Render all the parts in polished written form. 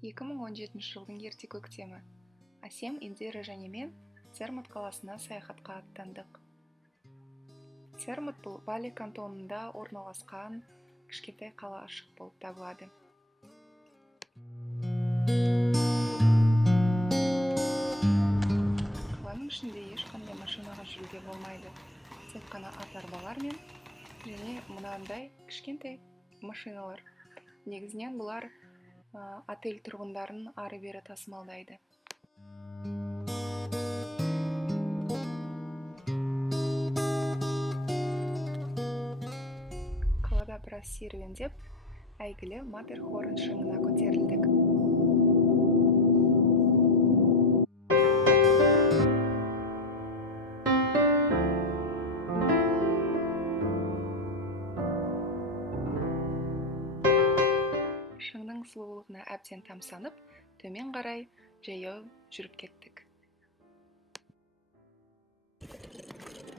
2017 жылдың ерте көктемі. Әсем, Индира және мен Цермат қаласына саяхатқа аттандық. Цермат бұл Бали кантонында орналасқан кішкентай қалашық болып табылады. Қаланың ішінде ешқандай машинаға жүруге болмайды. Тек қана ат-арбалар мен және мынандай кішкентай машиналар. Негізінен бұлар отель тұрғындарын ары-бері тасымалдайды. Қалада біраз серуендеп, әйгілі Матерхорн шыңына көтерілдік. Шыңның сұлулығына әбден тамсанып, төмен қарай жаяу жүріп кеттік.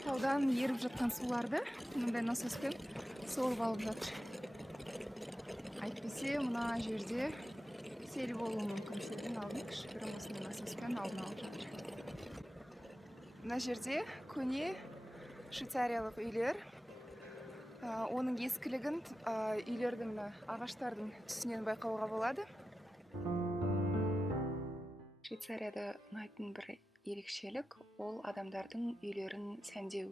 Таудан еріп жатқан суларды мындай насоспен сорып алып жатыр. Әйтпесе мына жерде сел болуы мүмкін. Селдің алдын кішігірім осындай насоспен алдын алып жатыр. Мына жерде көне швейцариялық үйлер. Оның ескілігін үйлердің ағаштардың түсінен байқауға болады. Швейцарияда ұнайтын бір ерекшелік ол адамдардың үйлерін сәндеу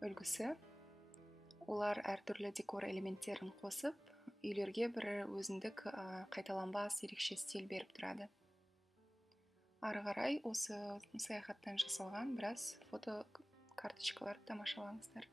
үлгісі. Олар әртүрлі декор элементтерін қосып, үйлерге бір өзіндік қайталанбас ерекше стиль беріп тұрады. Ары қарай осы саяхаттан жасалған біраз фото карточкаларды тамашалаңыздар.